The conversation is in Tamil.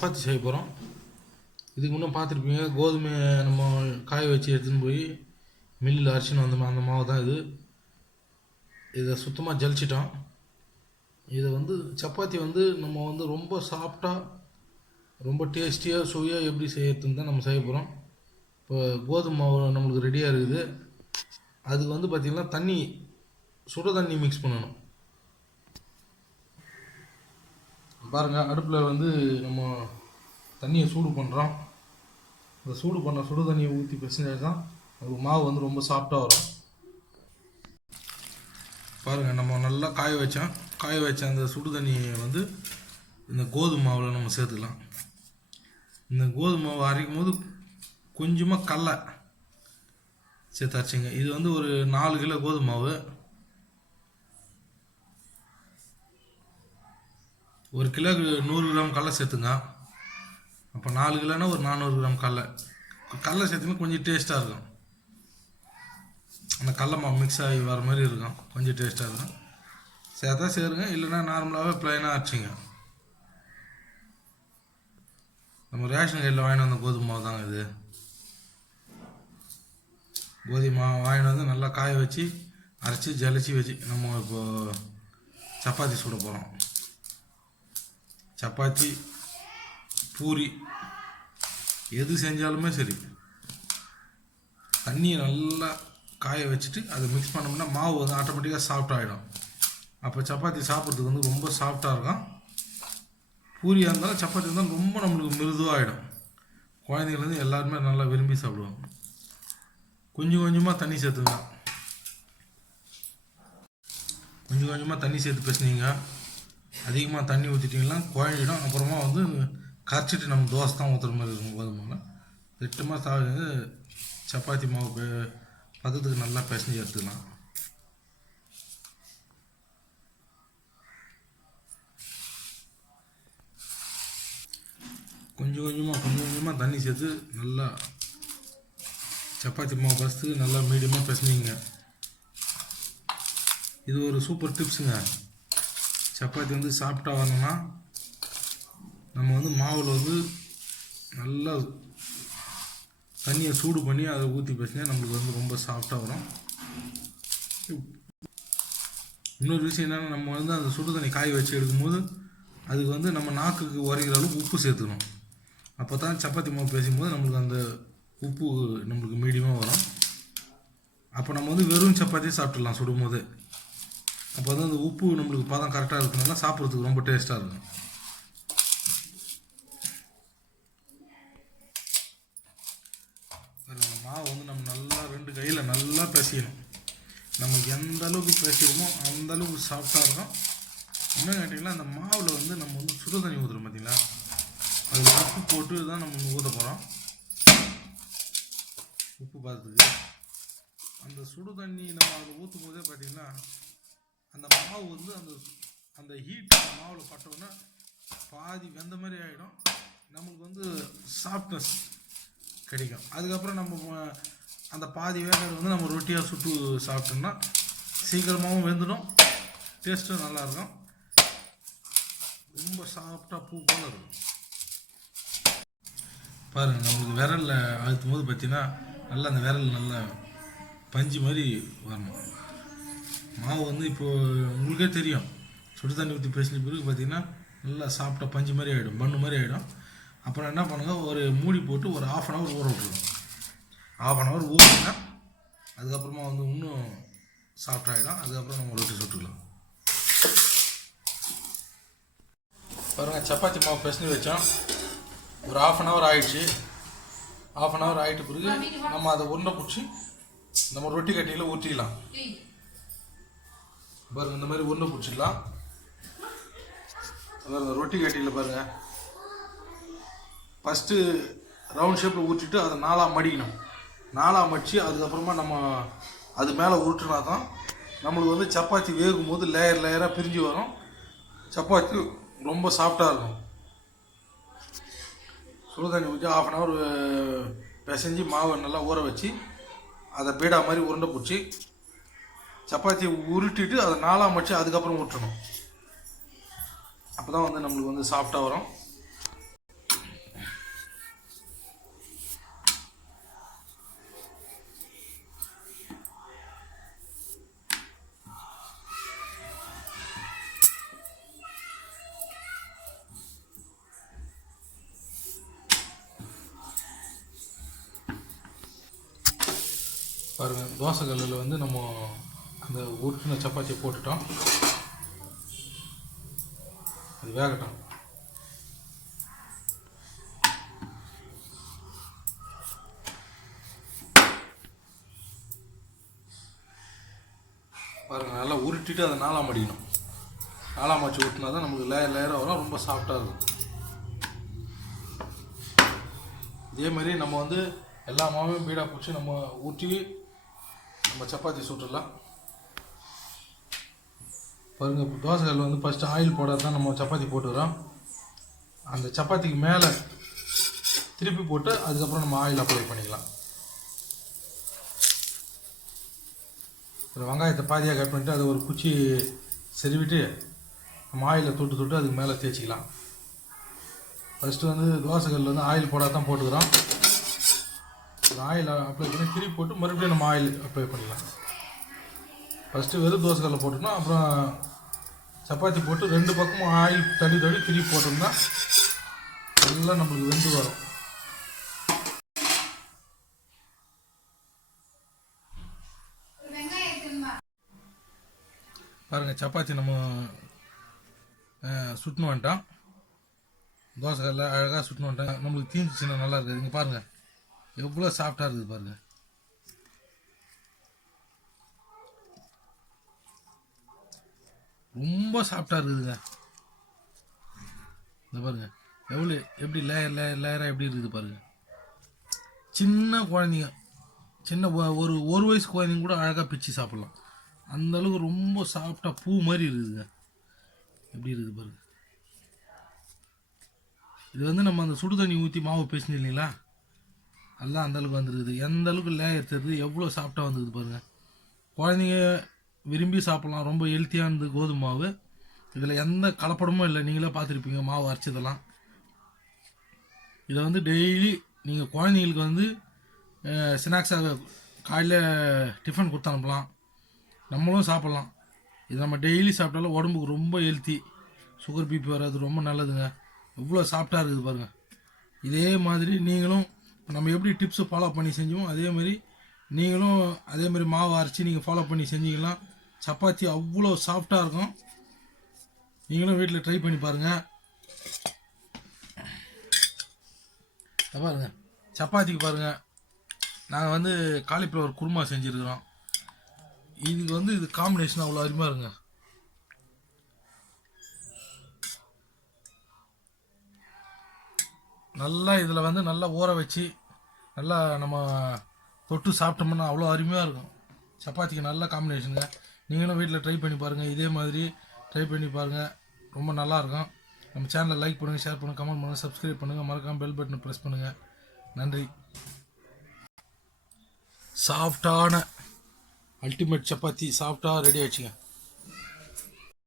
சப்பாத்தி செய்ய போகிறோம். இதுக்கு முன்னே பார்த்துருப்பீங்க, கோதுமை நம்ம காய வச்சு எடுத்துன்னு போய் மில்லில் அரைச்சின்னு வந்தோம். அந்த மாவு தான் இது. இதை சுத்தமாக ஜலிச்சிட்டோம். இதை சப்பாத்தி நம்ம ரொம்ப சாஃப்டாக, ரொம்ப டேஸ்டியாக, சுவையாக எப்படி செய்யறதுன்னு தான் நம்ம செய்ய போகிறோம். இப்போ கோதுமை மாவு நம்மளுக்கு ரெடியாக இருக்குது. அதுக்கு பார்த்திங்கன்னா சுட தண்ணி மிக்ஸ் பண்ணணும். பாருங்கள், அடுப்பில் நம்ம தண்ணியை சூடு பண்ணுறோம். இந்த சூடு பண்ண சுடு தண்ணியை ஊற்றி பிசைஞ்சால் தான் அது மாவு ரொம்ப சாஃப்டாக வரும். பாருங்கள், நம்ம நல்லா காய வச்ச அந்த சுடு தண்ணியை இந்த கோதுமை மாவில் நம்ம சேர்த்துக்கலாம். இந்த கோதுமை மாவு அரைக்கும் போது கொஞ்சமாக கடலை சேர்த்து அரைச்சிங்க. இது ஒரு 4 கிலோ கோதுமை மாவு. 1 கிலோக்கு 100 கிராம் கடலை சேர்த்துங்க. அப்போ 4 கிலோனா ஒரு 400 கிராம் கடலை சேர்த்துனா கொஞ்சம் டேஸ்ட்டாக இருக்கும். அந்த கடலை மாவு மிக்ஸ் ஆகி வர மாதிரி இருக்கும், கொஞ்சம் டேஸ்ட்டாக இருக்கும். சேர்த்தா சேருங்க, இல்லைன்னா நார்மலாகவே ப்ளைனாக அரைச்சிங்க. நம்ம ரேஷன் கடையில் வாங்கிட்டு வந்த கோதுமை மாவு தாங்க இது. கோதுமை மாவு வாங்கிட்டு நல்லா காய வச்சு அரைச்சி ஜலிச்சு வச்சு நம்ம இப்போது சப்பாத்தி சுட போகிறோம். சப்பாத்தி, பூரி எது செஞ்சாலுமே சரி, தண்ணியை நல்லா காய வச்சுட்டு அதை மிக்ஸ் பண்ணோம்னா மாவு ஆட்டோமேட்டிக்காக சாஃப்ட் ஆகிடும். அப்போ சப்பாத்தி சாப்பிட்றதுக்கு ரொம்ப சாஃப்டாக இருக்கும். பூரியாக இருந்தாலும் சப்பாத்தி இருந்தாலும் ரொம்ப நம்மளுக்கு மிருதுவாகிடும். குழந்தைங்கள்லேருந்து எல்லாருமே நல்லா விரும்பி சாப்பிடுவாங்க. கொஞ்சம் கொஞ்சமாக தண்ணி சேர்த்துங்க. கொஞ்சம் கொஞ்சமாக தண்ணி சேர்த்து பேசுனீங்க. அதிகமாக தண்ணி ஊற்றிட்டிங்கன்னா குழஞ்சிடும். அப்புறமா கரைச்சிட்டு நம்ம தோசை தான் ஊற்றுற மாதிரி இருக்கும். கோதுமை திட்டமாக சப்பாத்தி மாவு பதத்துக்கு நல்லா பிசைஞ்சு எடுத்துக்கலாம். கொஞ்சம் கொஞ்சமாக தண்ணி சேர்த்து நல்லா சப்பாத்தி மாவு பசத்துக்கு நல்லா மீடியமாக பிசைஞ்சிங்க. இது ஒரு சூப்பர் டிப்ஸுங்க. சப்பாத்தி சாஃப்டாக வரணும்னா நம்ம மாவில் நல்லா தண்ணியை சூடு பண்ணி அதை ஊற்றி பேசினா நம்மளுக்கு ரொம்ப சாஃப்டாக வரும். இன்னொரு விஷயம் என்னென்னா, நம்ம அந்த சுடு தண்ணி காய வச்சு எடுக்கும்போது அதுக்கு நம்ம நாக்குக்கு உரைக்கிற அளவுக்கு உப்பு சேர்த்துக்கணும். அப்போ தான் சப்பாத்தி மாவு பேசும்போது நம்மளுக்கு அந்த உப்பு நம்மளுக்கு மீடியமாக வரும். அப்போ நம்ம வெறும் சப்பாத்தி சாப்பிட்றலாம் சுடும்போது. அப்போ அந்த உப்பு நம்மளுக்கு பதம் கரெக்டாக இருக்கனால சாப்பிட்றதுக்கு ரொம்ப டேஸ்ட்டாக இருக்கும். மாவு நம்ம நல்லா 2 கையில் நல்லா பிசையணும். நமக்கு எந்த அளவுக்கு பிசைக்கிறோமோ அந்த அளவுக்கு சாஃப்டாக இருக்கும். இன்னும் கேட்டிங்கன்னா, அந்த மாவில் நம்ம சுடு தண்ணி ஊற்றுறோம் பார்த்தீங்களா, அதில் உப்பு போட்டு தான் நம்ம ஊற்ற போகிறோம். உப்பு பார்த்துக்கு அந்த சுடு தண்ணி நம்ம அதில் ஊற்றும் போதே பார்த்திங்கன்னா அந்த மாவு அந்த ஹீட் அந்த மாவில் பட்டோன்னா பாதி வெந்த மாதிரி ஆகிடும். நம்மளுக்கு சாஃப்ட்னஸ் கிடைக்கும். அதுக்கப்புறம் நம்ம அந்த பாதி வேகிறது நம்ம ரொட்டியாக சுட்டு சாப்பிட்டோம்னா சீக்கிரமாகவும் வெந்துடும், டேஸ்ட்டும் நல்லாயிருக்கும். ரொம்ப சாஃப்டாக பூ போல் இருக்கும். பாருங்கள், நம்மளுக்கு விரலில் அழுத்தும் போது பார்த்திங்கன்னா நல்லா அந்த விரல் நல்லா பஞ்சு மாதிரி வரணும். மாவு இப்போது உங்களுக்கே தெரியும், சுடு தண்ணி ஊற்றி பேசின பிறகு பார்த்திங்கன்னா நல்லா சாஃப்டாக பஞ்சு மாதிரி ஆகிடும், பண்ணு மாதிரி ஆகிடும். அப்புறம் என்ன பண்ணுங்கள், ஒரு மூடி போட்டு ஒரு 1/2 hour ஊற விட்டுருவோம். 1/2 hour ஊறினா அதுக்கப்புறமா இன்னும் சாஃப்டாகிடும். அதுக்கப்புறம் நம்ம ரொட்டி சுட்டுக்கலாம். பாருங்கள், சப்பாத்தி மாவு பிசைஞ்சு வச்சோம். ஒரு 1/2 hour ஆகிடுச்சு. 1/2 hour ஆகிட்ட பிறகு நம்ம அதை உருண்டை பிடிச்சி நம்ம ரொட்டி கட்டியில் ஊற்றிக்கலாம். பாருங்கள், இந்த மாதிரி உருண்டை பிடிச்சிடலாம். பாருங்கள், ரொட்டி கட்டியில் பாருங்கள், ஃபஸ்ட்டு ரவுண்ட் ஷேப்பில் ஊற்றிட்டு அதை 4ஆக மடிக்கணும். 4ஆக மடித்து அதுக்கப்புறமா நம்ம அது மேலே உருட்டுனா தான் நம்மளுக்கு சப்பாத்தி வேகும் போது லேயராக பிரிஞ்சு வரும். சப்பாத்தி ரொம்ப சாஃப்டாக இருக்கும். சுடு தண்ணி ஊற்றி 1/2 hour பிசைஞ்சு மாவை நல்லா ஊற வச்சு அதை பீடா மாதிரி உருண்டை பிடிச்சி சப்பாத்தியை உருட்டிட்டு அதை 4ஆக மடித்து அதுக்கப்புறம் ஊற்றணும். அப்போ தான் நம்மளுக்கு சாஃப்டாக வரும். தோசை கல்லில் வந்து நம்ம அந்த உருட்டின சப்பாத்தியை போட்டுட்டோம். அது வேகட்டும். பாருங்கள், நல்லா உருட்டிட்டு அதை நாலாம் மடிக்கணும். நாலாம் மடிச்சு ஊட்டினா தான் நமக்கு லேயர் லேயராக வரும், ரொம்ப சாஃப்டாக இருக்கும். இதே மாதிரி நம்ம வந்து எல்லா மாவையும் பீடாக பிடிச்சி நம்ம ஊற்றி நம்ம சப்பாத்தி சுட்டுடலாம். பாருங்கள், இப்போ தோசைகள் வந்து ஃபஸ்ட்டு ஆயில் போடாத தான் நம்ம சப்பாத்தி போட்டுக்கிறோம். அந்த சப்பாத்திக்கு மேலே திருப்பி போட்டு அதுக்கப்புறம் நம்ம ஆயில் அப்ளை பண்ணிக்கலாம். ஒரு வெங்காயத்தை பாதியாக கட் பண்ணிவிட்டு அதை ஒரு குச்சி செருவிட்டு நம்ம ஆயிலில் தொட்டு அதுக்கு மேலே தேய்ச்சிக்கலாம். ஃபஸ்ட்டு வந்து தோசைகள் வந்து ஆயில் போடாத தான் போட்டுக்கிறோம். ஒரு ஆயில் அப்ளை பண்ணி திருப்பி போட்டு மறுபடியும் நம்ம ஆயில் அப்ளை பண்ணிக்கலாம். ஃபஸ்ட்டு வெறும் தோசைகளில் போட்டோம்னா அப்புறம் சப்பாத்தி போட்டு 2 பக்கமும் ஆயில் தடி திருப்பி போட்டோம்னா எல்லாம் நம்மளுக்கு வெந்து வரும். பாருங்கள், சப்பாத்தி நம்ம சுட்டுன்னு வந்துட்டோம். தோசைகளில் அழகாக சுட்டுன்னு வந்துட்டோம். நம்மளுக்கு தீஞ்சிச்சுன்னா நல்லா இருக்குது. இங்கே பாருங்கள் எவ்வளோ சாஃப்டாக இருக்குது பாருங்கள். ரொம்ப சாஃப்டாக இருக்குதுங்க. இந்த பாருங்கள் எப்படி லேயராக எப்படி இருக்குது பாருங்கள். சின்ன குழந்தைங்க, சின்ன ஒரு வயசு குழந்தைங்க கூட அழகாக பிச்சு சாப்பிட்லாம். அந்தளவுக்கு ரொம்ப சாஃப்டாக பூ மாதிரி இருக்குதுங்க. எப்படி இருக்குது பாருங்கள். இது வந்து நம்ம அந்த சுடு தண்ணி ஊற்றி மாவு பேசினு இல்லைங்களா, எல்லாம் அந்தளவுக்கு வந்துருக்குது. எந்த அளவுக்கு லேயர் தெரியுது, எவ்வளோ சாஃப்டாக வந்துருக்குது பாருங்கள். குழந்தைங்க விரும்பி சாப்பிட்லாம். ரொம்ப ஹெல்த்தியானது கோதுமை மாவு. இதில் எந்த கலப்படமும் இல்லை. நீங்களே பார்த்துருப்பீங்க மாவு அரைச்சதெல்லாம். இதை வந்து டெய்லி நீங்கள் குழந்தைங்களுக்கு வந்து ஸ்நாக்ஸாக காலையில் டிஃபன் கொடுத்து அனுப்பலாம். நம்மளும் சாப்பிட்லாம். இது நம்ம டெய்லி சாப்பிட்டாலும் உடம்புக்கு ரொம்ப ஹெல்த்தி. சுகர் பிபி வராது, ரொம்ப நல்லதுங்க. எவ்வளோ சாஃப்டாக இருக்குது பாருங்கள். இதே மாதிரி நீங்களும் நம்ம எப்படி டிப்ஸை ஃபாலோ பண்ணி செஞ்சோமோ அதேமாதிரி நீங்களும் அதேமாதிரி மாவு அரைச்சி நீங்கள் ஃபாலோ பண்ணி செஞ்சீங்கன்னா சப்பாத்தி அவ்வளோ சாஃப்டாக இருக்கும். நீங்களும் வீட்டில் ட்ரை பண்ணி பாருங்கள். பாருங்கள், சப்பாத்திக்கு பாருங்கள், நாங்கள் வந்து காலிஃப்ளவர் குருமா செஞ்சுருக்கிறோம். இதுக்கு வந்து இது காம்பினேஷன் அவ்வளோ அருமையாக இருங்க. நல்லா இதில் வந்து நல்லா ஊற வச்சு நல்லா நம்ம தொட்டு சாப்பிட்டோம்னா அவ்வளோ அருமையாக இருக்கும். சப்பாத்திக்கு நல்ல காம்பினேஷனுங்க. நீங்களும் வீட்டில் ட்ரை பண்ணி பாருங்கள். இதே மாதிரி ட்ரை பண்ணி பாருங்கள், ரொம்ப நல்லாயிருக்கும். நம்ம சேனலை லைக் பண்ணுங்கள், ஷேர் பண்ணுங்கள், கமெண்ட் பண்ணுங்கள், சப்ஸ்கிரைப் பண்ணுங்கள், மறக்காமல் பெல் பட்டனை ப்ரெஸ் பண்ணுங்கள். நன்றி. சாஃப்டான அல்டிமேட் சப்பாத்தி சாஃப்டாக ரெடி ஆகிடுச்சுங்க.